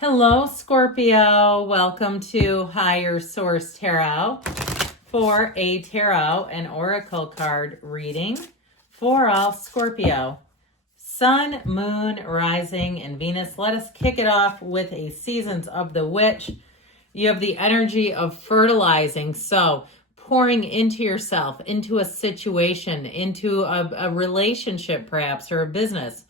Hello, Scorpio. Welcome to Higher Source Tarot for a tarot and oracle card reading for all Scorpio. Sun, Moon, Rising, and Venus. Let us kick it off with a Seasons of the Witch. You have the energy of fertilizing, so pouring into yourself, into a situation, into a relationship perhaps, or a business.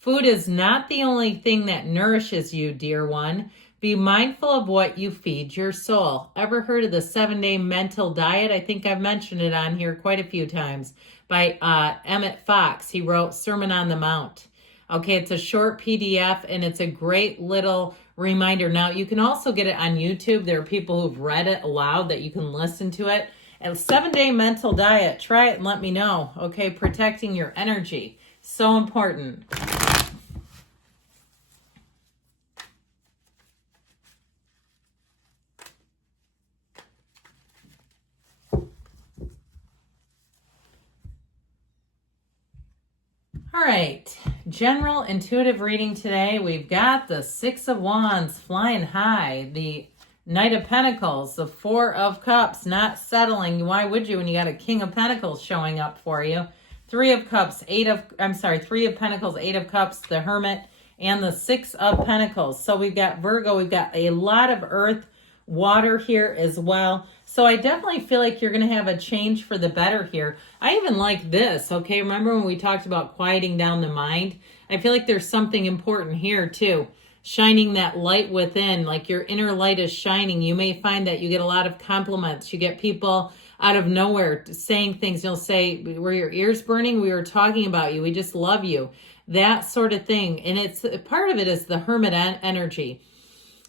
Food is not the only thing that nourishes you, dear one. Be mindful of what you feed your soul. Ever heard of the 7-day mental diet? I think I've mentioned it on here quite a few times by Emmett Fox. He wrote Sermon on the Mount. Okay, it's a short PDF and it's a great little reminder. Now, you can also get it on YouTube. There are people who've read it aloud that you can listen to it. And 7-day mental diet, try it and let me know. Okay, protecting your energy. So important. All right, general intuitive reading today. We've got the Six of Wands flying high, the Knight of Pentacles, the Four of Cups, not settling. Why would you when you got a King of Pentacles showing up for you? Three of Pentacles, Eight of Cups, the Hermit, and the Six of Pentacles. So we've got Virgo, we've got a lot of earth, water here as well. So I definitely feel like you're going to have a change for the better here. I even like this, okay? Remember when we talked about quieting down the mind? I feel like there's something important here too. Shining that light within, like your inner light is shining. You may find that you get a lot of compliments. You get people out of nowhere saying things. You'll say, were your ears burning? We were talking about you. We just love you. That sort of thing. And it's part of it is the Hermit energy.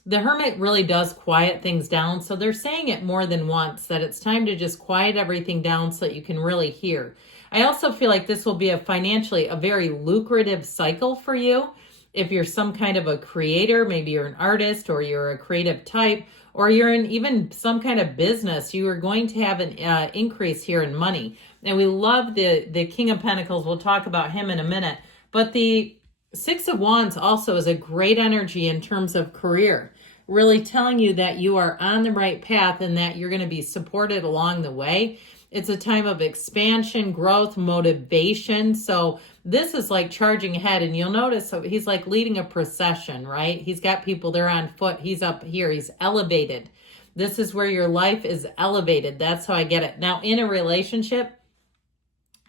The Hermit really does quiet things down. So they're saying it more than once, that it's time to just quiet everything down so that you can really hear. I also feel like this will be financially a very lucrative cycle for you. If you're some kind of a creator, maybe you're an artist or you're a creative type, or you're in even some kind of business, you are going to have an increase here in money. And we love the King of Pentacles. We'll talk about him in a minute. But the Six of Wands also is a great energy in terms of career, really telling you that you are on the right path and that you're going to be supported along the way. It's a time of expansion, growth, motivation. So this is like charging ahead, and you'll notice so he's like leading a procession, right? He's got people, they're on foot. He's up here. He's elevated. This is where your life is elevated. That's how I get it. Now, in a relationship,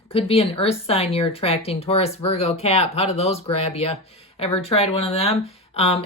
could be an earth sign you're attracting, Taurus, Virgo, Cap. How do those grab you? Ever tried one of them?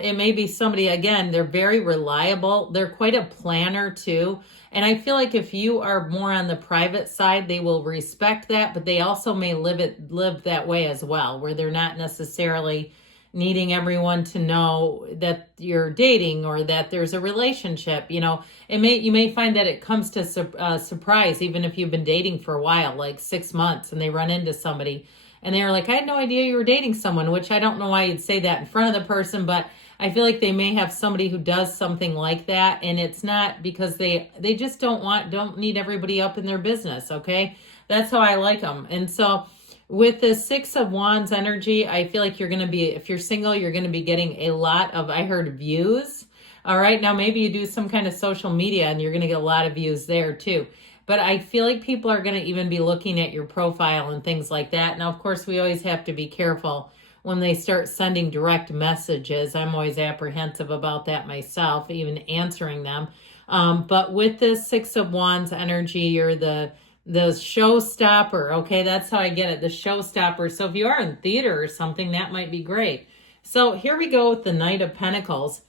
It may be somebody, again, they're very reliable. They're quite a planner too. And I feel like if you are more on the private side, they will respect that, but they also may live that way as well, where they're not necessarily needing everyone to know that you're dating or that there's a relationship. You know, you may find that it comes to surprise, even if you've been dating for a while, like 6 months, and they run into somebody and they're like, I had no idea you were dating someone, which I don't know why you'd say that in front of the person, but I feel like they may have somebody who does something like that, and it's not because they just don't need everybody up in their business, okay? That's how I like them. And so with the Six of Wands energy, I feel like you're going to be, if you're single, you're going to be getting a lot of, I heard, views. All right, now maybe you do some kind of social media and you're going to get a lot of views there too. But I feel like people are going to even be looking at your profile and things like that. Now, of course, we always have to be careful when they start sending direct messages. I'm always apprehensive about that myself, even answering them. But with this Six of Wands energy, you're the showstopper. Okay, that's how I get it, the showstopper. So if you are in theater or something, that might be great. So here we go with the Knight of Pentacles.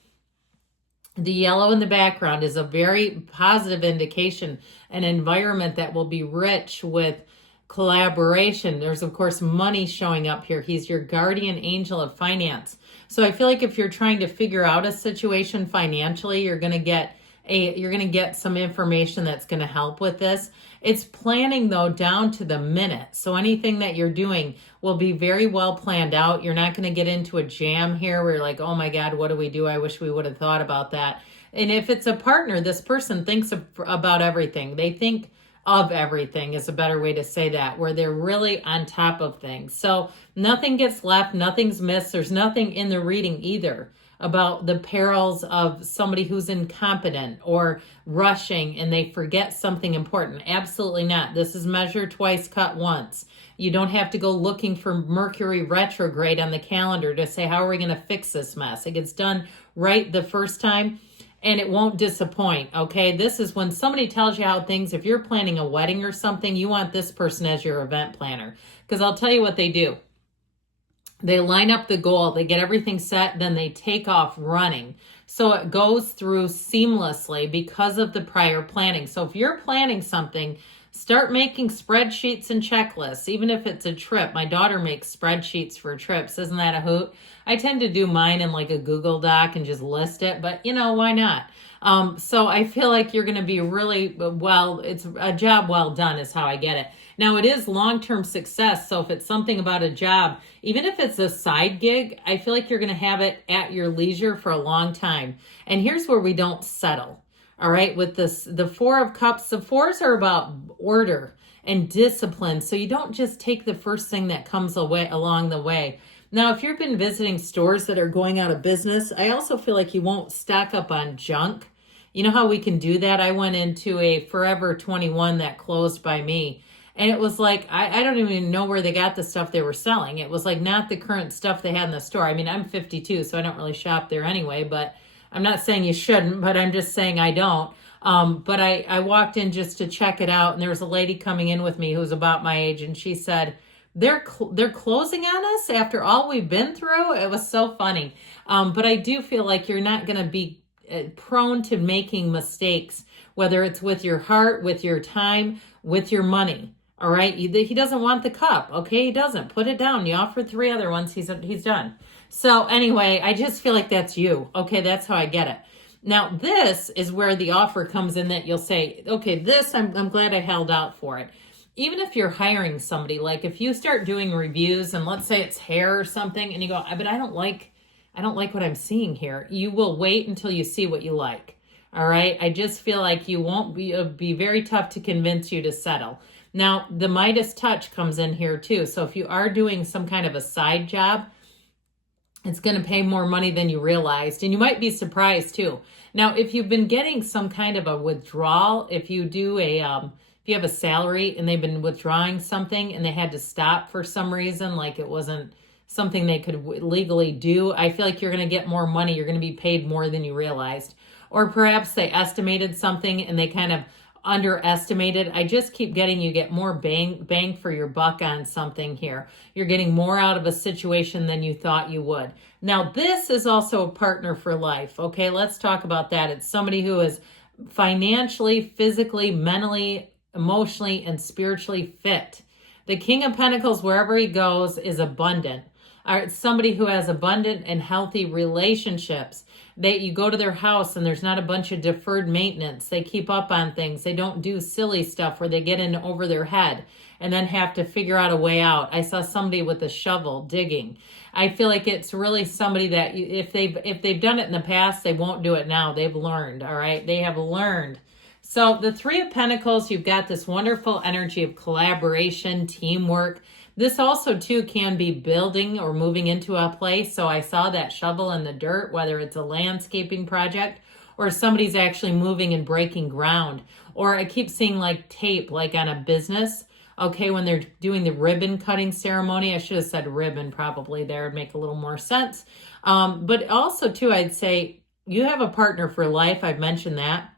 The yellow in the background is a very positive indication, an environment that will be rich with collaboration. There's, of course, money showing up here. He's your guardian angel of finance. So I feel like if you're trying to figure out a situation financially, you're going to get some information that's going to help with this. It's planning, though, down to the minute. So anything that you're doing will be very well planned out. You're not going to get into a jam here where you're like, oh my God, what do we do? I wish we would have thought about that. And if it's a partner, this person thinks about everything. They think of everything is a better way to say that, where they're really on top of things. So nothing gets left, nothing's missed. There's nothing in the reading either. about the perils of somebody who's incompetent or rushing and they forget something important. Absolutely not. This is measure twice, cut once. You don't have to go looking for Mercury retrograde on the calendar to say, how are we going to fix this mess? It gets done right the first time and it won't disappoint, okay? This is when somebody tells you how things, if you're planning a wedding or something, you want this person as your event planner. Because I'll tell you what they do. They line up the goal, they get everything set, then they take off running. So it goes through seamlessly because of the prior planning. So if you're planning something, start making spreadsheets and checklists, even if it's a trip. My daughter makes spreadsheets for trips. Isn't that a hoot? I tend to do mine in like a Google Doc and just list it, but you know, why not? So I feel like you're going to be really well, it's a job well done is how I get it. Now it is long-term success. So if it's something about a job, even if it's a side gig, I feel like you're going to have it at your leisure for a long time. And here's where we don't settle. All right. With this, the Four of Cups, the fours are about order and discipline. So you don't just take the first thing that comes along the way. Now, if you've been visiting stores that are going out of business, I also feel like you won't stock up on junk. You know how we can do that? I went into a Forever 21 that closed by me. And it was like, I don't even know where they got the stuff they were selling. It was like not the current stuff they had in the store. I mean, I'm 52, so I don't really shop there anyway, but I'm not saying you shouldn't, but I'm just saying I don't. But I walked in just to check it out, and there was a lady coming in with me who was about my age, and she said, they're closing on us after all we've been through. It was so funny. But I do feel like you're not going to be prone to making mistakes, whether it's with your heart, with your time, with your money. All right. He doesn't want the cup. Okay. He doesn't. Put it down. You offered 3 other ones. He's done. So anyway, I just feel like that's you. Okay. That's how I get it. Now, this is where the offer comes in that you'll say, okay, this, I'm glad I held out for it. Even if you're hiring somebody, like if you start doing reviews and let's say it's hair or something and you go, but I don't like what I'm seeing here. You will wait until you see what you like. All right. I just feel like you won't be very tough to convince you to settle. Now, the Midas touch comes in here too. So if you are doing some kind of a side job, it's going to pay more money than you realized. And you might be surprised too. Now, if you've been getting some kind of a withdrawal, if you do if you have a salary and they've been withdrawing something and they had to stop for some reason, like it wasn't something they could legally do, I feel like you're going to get more money. You're going to be paid more than you realized. Or perhaps they estimated something and they kind of underestimated. I just keep getting you get more bang for your buck on something here. You're getting more out of a situation than you thought you would. Now, this is also a partner for life. Okay, let's talk about that. It's somebody who is financially, physically, mentally, emotionally, and spiritually fit. The King of Pentacles, wherever he goes, is abundant. It's somebody who has abundant and healthy relationships. You go to their house and there's not a bunch of deferred maintenance. They keep up on things. They don't do silly stuff where they get in over their head and then have to figure out a way out. I saw somebody with a shovel digging. I feel like it's really somebody that if they've done it in the past, they won't do it now. They've learned, all right? They have learned. So the Three of Pentacles, you've got this wonderful energy of collaboration, teamwork. This also, too, can be building or moving into a place. So I saw that shovel in the dirt, whether it's a landscaping project or somebody's actually moving and breaking ground. Or I keep seeing like tape, like on a business. Okay, when they're doing the ribbon cutting ceremony, I should have said ribbon probably there. It'd make a little more sense. But also, too, I'd say you have a partner for life. I've mentioned that.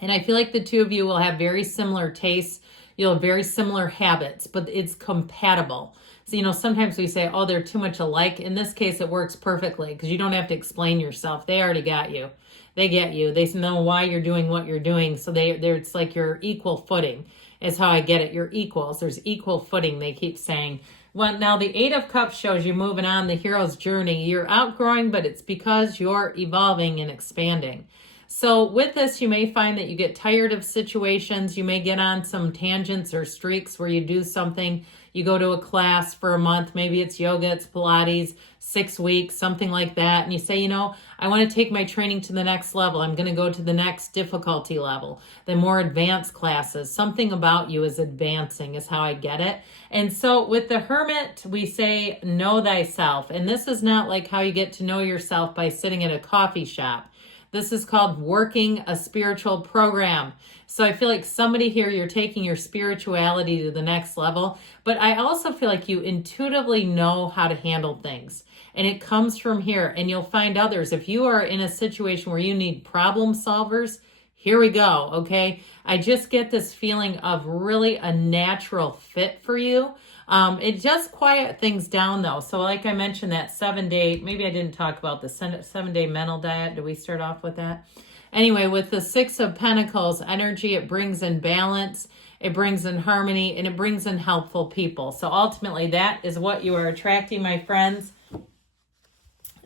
And I feel like the two of you will have very similar tastes. You'll have very similar habits, but it's compatible. So, sometimes we say, oh, they're too much alike. In this case, it works perfectly because you don't have to explain yourself. They already got you. They get you. They know why you're doing what you're doing. So it's like you're equal footing is how I get it. You're equals. There's equal footing, they keep saying. Well, now the Eight of Cups shows you moving on the hero's journey. You're outgrowing, but it's because you're evolving and expanding. So with this, you may find that you get tired of situations. You may get on some tangents or streaks where you do something. You go to a class for a month, maybe it's yoga, it's Pilates, 6 weeks, something like that. And you say, you know, I want to take my training to the next level. I'm going to go to the next difficulty level, the more advanced classes. Something about you is advancing is how I get it. And so with the Hermit, we say, know thyself. And this is not like how you get to know yourself by sitting at a coffee shop. This is called working a spiritual program. So I feel like somebody here, you're taking your spirituality to the next level, but I also feel like you intuitively know how to handle things. And it comes from here, and you'll find others. If you are in a situation where you need problem solvers, here we go, okay? I just get this feeling of really a natural fit for you. It does quiet things down though. So like I mentioned, that 7-day, maybe I didn't talk about the 7-day mental diet. Did we start off with that? Anyway, with the 6 of Pentacles energy, it brings in balance, it brings in harmony, and it brings in helpful people. So ultimately that is what you are attracting, my friends.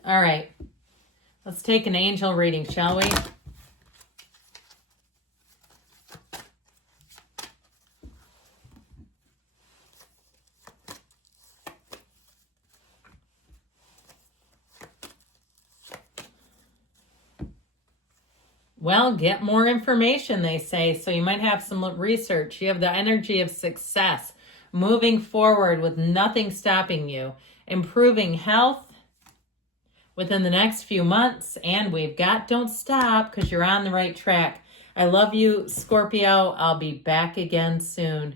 All right, let's take an angel reading, shall we? Well, get more information, they say. So you might have some research. You have the energy of success, moving forward with nothing stopping you, improving health within the next few months. And we've got don't stop because you're on the right track. I love you, Scorpio. I'll be back again soon.